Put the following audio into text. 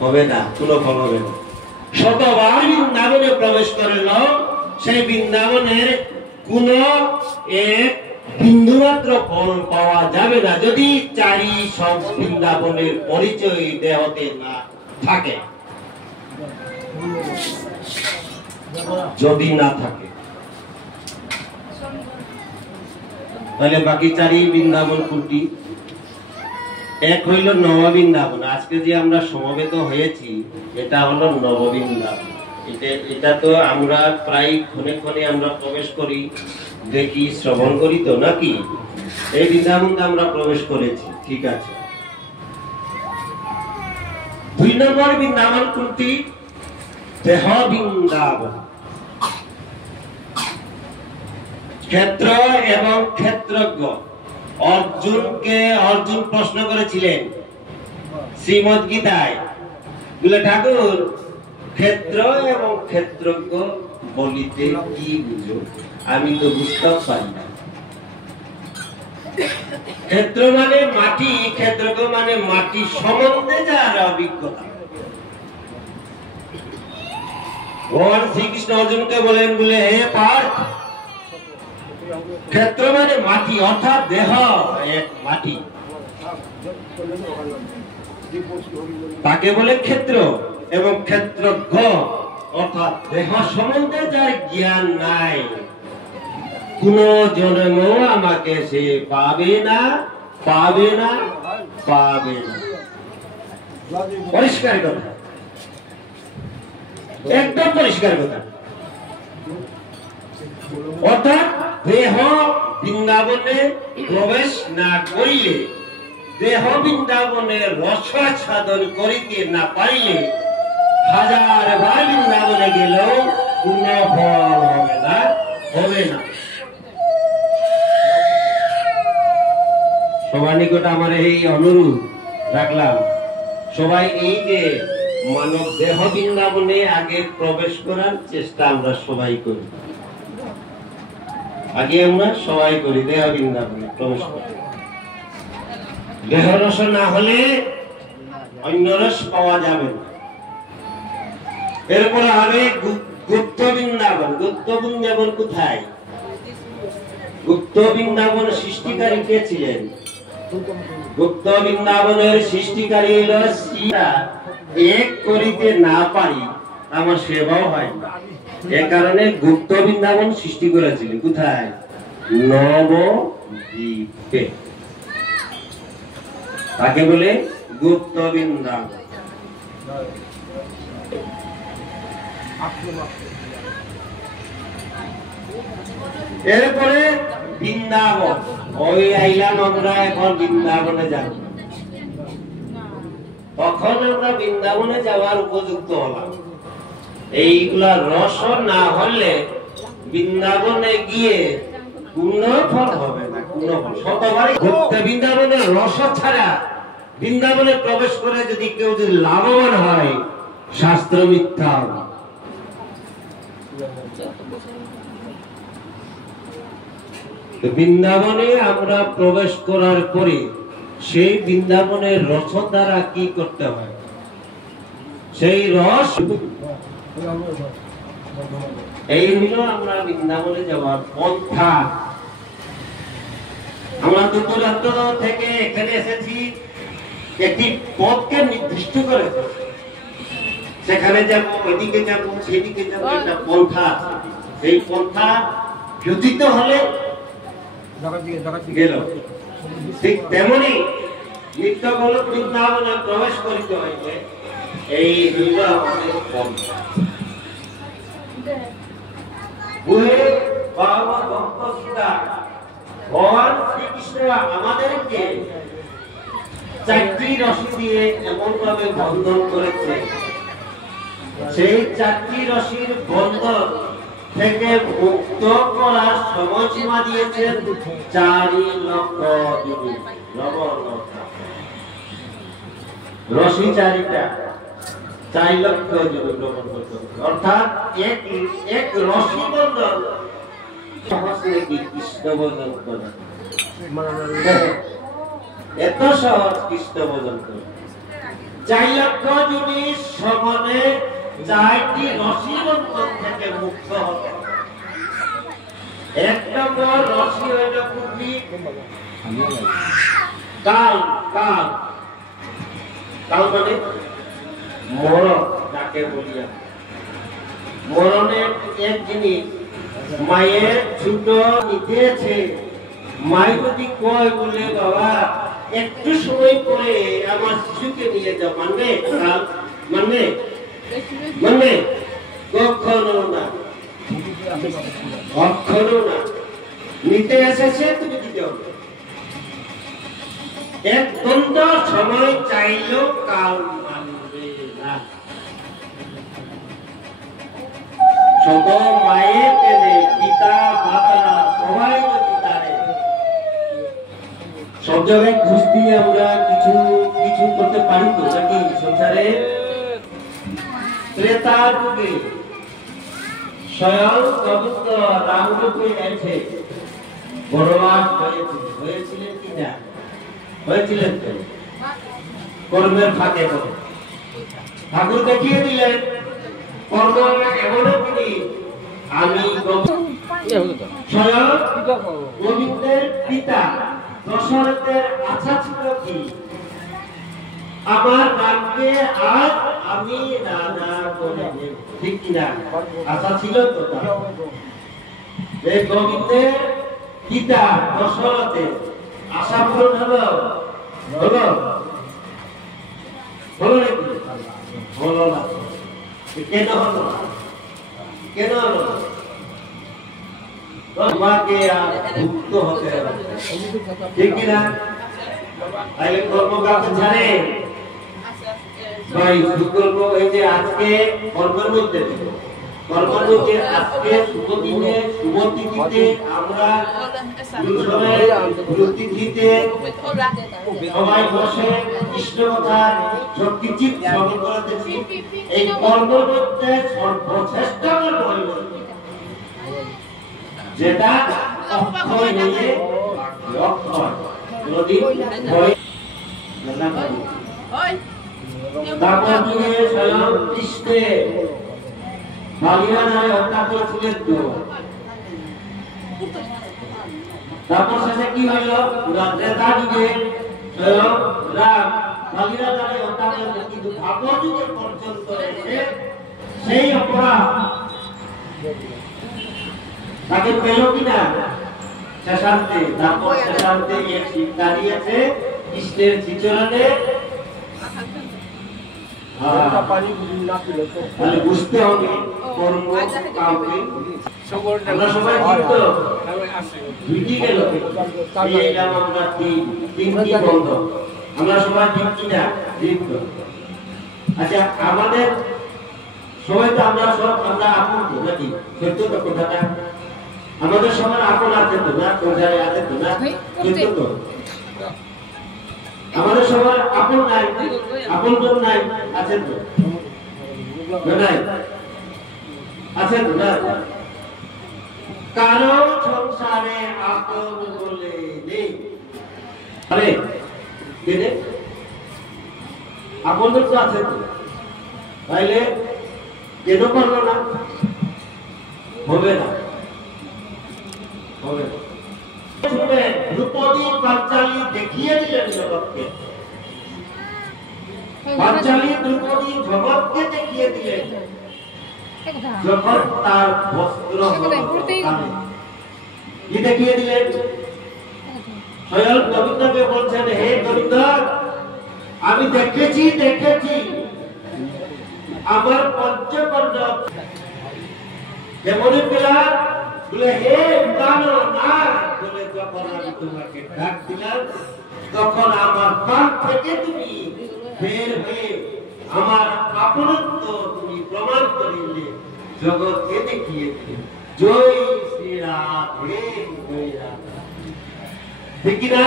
হবে না, কোনো ফল হবে না। শতবার বৃন্দাবনে প্রবেশ করল, সেই বৃন্দাবনের কোন এক বিন্দুমাত্র ফল পাওয়া যাবে না যদি চারি সব বৃন্দাবনের পরিচয় দেহতে না থাকে। যদি না থাকে তাহলে বাকি চারি বৃন্দাবন কোনটি? এক হইল নববৃন্দাবন। আজকে যে আমরা সমবেত হয়েছি এটা হলো নববৃন্দাবন। এটা তো আমরা প্রায় ক্ষণে ক্ষণে আমরা প্রবেশ করি, দেখি, শ্রবণ করি তো নাকি? এই বৃন্দাবনকে আমরা প্রবেশ করেছি, ঠিক আছে। 2 নম্বর বৃন্দাবন কোনটি? দেহ বৃন্দাবন। ক্ষেত্র এবং ক্ষেত্রজ্ঞ অর্জুন প্রশ্ন করেছিলেন শ্রীমদ্ গীতায়, বলে ঠাকুর ক্ষেত্র এবং ক্ষেত্রজ্ঞ বলিতে কি বুঝো? আমি তো বুঝতে পারি না। ক্ষেত্র মানে মাটি, ক্ষেত্রজ্ঞ মানে মাটি সম্বন্ধে যার অভিজ্ঞতা। ভগবান শ্রীকৃষ্ণ অর্জুনকে বলেন, বলে হে পার্থ, ক্ষেত্র মানে মাটি, অর্থাৎ দেহ এক মাটি, তাকে বলে ক্ষেত্র। এবং ক্ষেত্রজ্ঞ অর্থাৎ দেহ সম্বন্ধে যার জ্ঞান নাই, কোন জন্মেও আমাকে সে পাবে না, পাবে না, পাবে না। পরিষ্কার কথা, একদম পরিষ্কার কথা। অর্থাৎ দেহ বৃন্দাবনে প্রবেশ না করিলে, দেহ বৃন্দাবনে রসাস্বাদন করিতে না পারিলে, 1000 বার বৃন্দাবনে গেলেও কোন ফল হবে না, হবে না। সবার নিকট আমার এই অনুরোধ রাখলাম, সবাই এই যে মানব দেহ বৃন্দাবনে আগে প্রবেশ করার চেষ্টা আমরা সবাই করি। আগে আমরা সবাই করি দেহ বৃন্দাবনে প্রবেশ করি। দেহ রস না হলে অন্য রস পাওয়া যাবে না। এরপরে হবে গুপ্ত বৃন্দাবন। গুপ্ত বৃন্দাবন কোথায়? গুপ্ত বৃন্দাবন সৃষ্টিকারী কে ছিলেন? গুপ্ত বৃন্দাবনের সৃষ্টিকারী হল সীতা। এক করিতে না পারি আমার সেবাও হয় না, এ কারণে গুপ্ত বৃন্দাবন সৃষ্টি করেছিলেন। কোথায়? নবদ্বীপে। তাকে বলে গুপ্ত বৃন্দাবন। এরপরে বৃন্দাবন। ওই আইলাম আমরা এখন বৃন্দাবনে যাব। তখন আমরা বৃন্দাবনে যাওয়ার উপযুক্ত হলাম। এইগুলা রস না হলে বৃন্দাবনে গিয়ে কোন ফল হবে না, কোন ফল। শতবার ঘুরতে বৃন্দাবনের রস ছাড়া বৃন্দাবনে প্রবেশ করে যদি কেউ যদি লাভবান হয়, শাস্ত্র মিথ্যা হবে। বৃন্দাবনে আমরা প্রবেশ করার পরে সেই বৃন্দাবনের রস দ্বারা কি করতে হয়? সেই রস, এই হলো আমরা বৃন্দাবনে যাওয়ার পন্থা। আমরা দূরান্ত থেকে এখানে এসেছি, একটি পথকে নির্দিষ্ট করে, সেখানে যাব, ওইদিকে যাব, সেদিকে যাব, একটা পন্থা। সেই পন্থা ব্যতীত হলে গেল। ঠিক তেমনি নিত্য বল বৃন্দাবনে প্রবেশ করিতে হইবে। এই হইল আমাদের পন্থা। ভগবান শ্রীকৃষ্ণ আমাদেরকে 4টি রশি দিয়ে এমন ভাবে বন্ধন করেছে, সেই 4টি রশির বন্ধন থেকে মুক্ত করার সময়সীমা দিয়েছেন 4 লক্ষ দিন। রশি 4টা, 4 লক্ষ দিন ভ্রমণ করতে, অর্থাৎ এক রশি বন্ধন কৃষ্ণ বন্ধন করা এত সহজ। কৃষ্ণ বন্ধন করা 4 লক্ষ জিনিস সমানে 4টি রশি বন্ধন থেকে মুক্ত হতে। 1 নম্বর রশি হইল কুটি কাল। কাল কাল মানে মরণ, যাকে বলি মরণের এক জিনিস মায়ের ছোট নিতেছে, মায়ের যদি কয় বলে বাবা একটু সময় পরে আমার শিশুকে নিয়ে যাও, মানবে? মানবে? মানবে? কখনো না, কখনো না। নিতে এসেছে তুমি দিতে হবে। এক দ্বন্দ্ব সময় চাইলেও কাল মানবে না। ছোট মায়ের পেলে পিতা মাতা সবাই যদি তারে সব জায়গায় ঘুষ দিয়ে আমরা কিছু কিছু করতে পারি তো নাকি সংসারে? ত্রেতা যুগে স্বয়ং গোবিন্দ রামরূপে এসে বড়বাস হয়েছিলেন কিনা? হয়েছিলেন তো। কর্মের ফাঁকে করে ঠাকুর দেখিয়ে দিলেন কর্ম এমন একটি আমি স্বয়ং গোবিন্দের পিতা দশরথের আশা ছিল কি আমার নামকে আজ আমি রাজা করে দেব, ঠিক কিনা? আশা ছিল তো। গোবিন্দের পিতা দশরথের আশা পূরণ হলো? হলো? হলো নাকি? হলো না। কেন হলো? কেন হলো? তোমাকে মুক্ত হতে হবে, ঠিক কিনা? তাহলে কর্মকাণ্ড ছাড়ে ভাই সুকর্ম এই যে আজকে কর্মের মধ্যে কর্মের মধ্যে আজকে শুভ দিনে শুভ তিথিতে আমরা তিথিতে সবাই বসে কৃষ্ণ কথা সত্যিচিত শ্রবণ করতেছি। এই কর্মের মধ্যে সর্বশ্রেষ্ঠ হইল যেটা অক্ষয় নিয়ে অক্ষয় নদী তারপর যুগে স্বয়ং কৃষ্ণে ভাগিরা নামে হত্যা করেছিলেন তো। তারপর শেষে কি হইল? ত্রেতা যুগে স্বয়ং রাম ভাগিরা নামে হত্যা করেছিলেন, কিন্তু ভাগবত যুগে পর্যন্ত সেই অপরাধ তাকে পেল কিনা? শেষান্তে। তারপর শেষান্তে এক শিব দাঁড়িয়েছে কৃষ্ণের শ্রীচরণে। বুঝতে হবে কর্ম কাউকে আমরা সবাই দুইটি গেল আমরা তিনটি বন্ধ, আমরা সবাই তিনটিটা দীর্ঘ। আচ্ছা আমাদের সবাই তো আমরা সব আমরা আপন তো নাকি? সত্য তো কথাটা? আমাদের সবার আপন আছে তো না? সংসারে আছে তো না? সত্য তো? আমাদের সবার আপন নাই, আপন তো নাই, আছে তো নাই? আছে তো না? কারো সংসারে আপন বলে নেই। আরে কেনে আপন তো আছে তো, তাইলে কেন পারলো না? হবে না, হবে না। দ্রৌপদী পাঞ্চালী দেখিয়ে দিলেন জগৎকে, পাঞ্চালী দ্রৌপদী জগৎকে দেখিয়ে দিলেন যখন তার বস্ত্র কি দেখিয়ে দিলেন? স্বয়ং গোবিন্দকে বলছেন হে গোবিন্দ আমি দেখেছি দেখেছি আমার পঞ্চকর্ণ যেমন পেলা বলে হে উদানো না বলে যখন আমি তোমাকে ডাক দিলাম তখন আমার প্রাণ থেকে তুমি বের হয়ে আমার আপনত্ব তুমি প্রমাণ করিলে জগৎকে দেখিয়ে দিলে। জয় শ্রী রাধে, জয় রাধে। ঠিক না?